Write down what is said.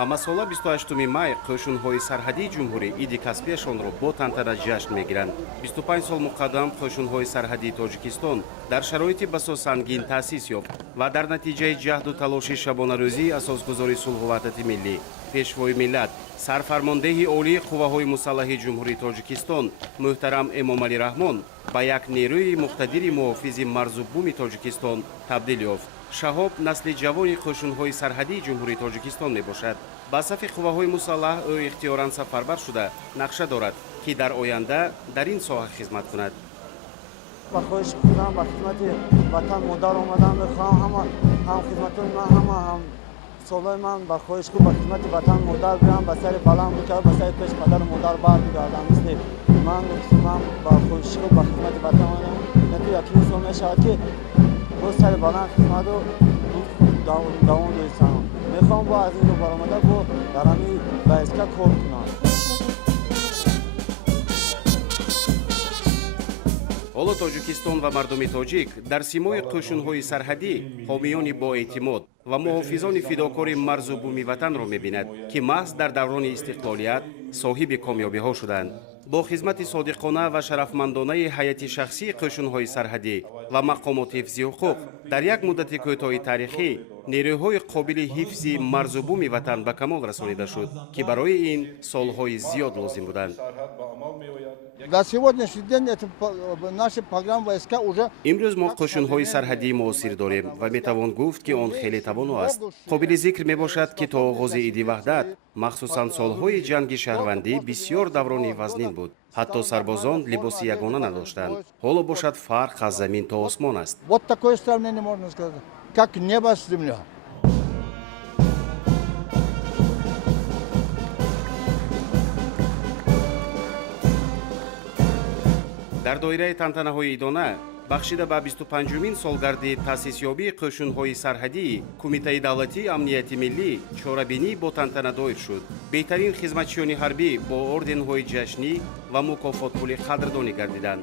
ҳамасола 28 май қӯшунҳои сарҳадии ҷумҳурӣ иди каспияшонро бо тантана ҷашн мегиранд. 25 сол муқаддам қӯшунҳои сарҳадии тоҷикистон дар шароити басо сангин таъсис ёфт ва дар натиҷаи ҷаҳду талоши шабонарӯзии асосгузори сулҳу ваҳдати миллӣ, пешвои миллат, сарфармондеҳи олии қувваҳои мусаллаҳии ҷумҳурии тоҷикистон муҳтарам Эмомалӣ Раҳмон ба як нерӯи муқтадири муҳофизи марзу буми тоҷикистон табдил ёфт. Шаҳоб насли ҷавони қӯшунҳои сарҳадии ҷумҳурии тоҷикистон мебошад. ба сафи қувваҳои мусаллаҳ ӯ ихтиёран сафарбар шуда нақша дорад, ки дар оянда дар ин соҳа хизмат кунад. با خواهش کنم با خدمت وطن مادر آمدم میخوام هم خدمتون من هم سالای من با خواهش کنم با خدمت وطن مادر بیام با سر بلند میکردم با سر پیش پدر مادر برمیگردم مثل من با خواهش کنم با خدمت وطن آمدم نتو یکی سال میشود که با سر بلند خدمت رو دوام دوستم میخوام با از این رو برآمده با درمی با اسکا کار کنم. ҳоло тоҷикистон ва мардуми тоҷик дар симои қӯшунҳои сарҳадӣ ҳомиёни боэътимод ва муҳофизони фидокори марзу буми ватанро мебинад, ки маҳз дар даврони истиқлолият соҳиби комёбиҳо шуданд. бо хизмати содиқона ва шарафмандонаи ҳайати шахсии қӯшунҳои сарҳадӣ ва мақомоти ҳифзи ҳуқуқ дар як муддати кӯтоҳи тарихӣ нерӯҳои қобили ҳифзи марзу буми ватан ба камол расонида шуд, ки барои ин солҳои зиёд лозим буданд. На сегодняшний день наша программа войска уже имрӯз мо қӯшунҳои сарҳадии муосир дорем ва метавон гуфт, ки он хеле тавоно аст. қобили зикр мебошад, ки то оғози иди ваҳдат, махсусан солҳои ҷанги шаҳрвандӣ бисёр даврони вазнин буд. ҳатто сарбозон либоси ягона надоштанд. ҳоло бошад фарқ аз замин то осмон аст. Вот такое сравнение можно сказать, как небо с землей. дар доираи тантанаҳои идона бахшида ба 25-мин солгарди таъсисёбии қӯшунҳои сарҳадии Кумитаи давлатии амнияти миллӣ чорабинӣ бо тантана доир шуд. беҳтарин хизматчиёни ҳарбӣ бо орденҳои ҷашнӣ ва мукофотпули қадрдонӣ гардиданд.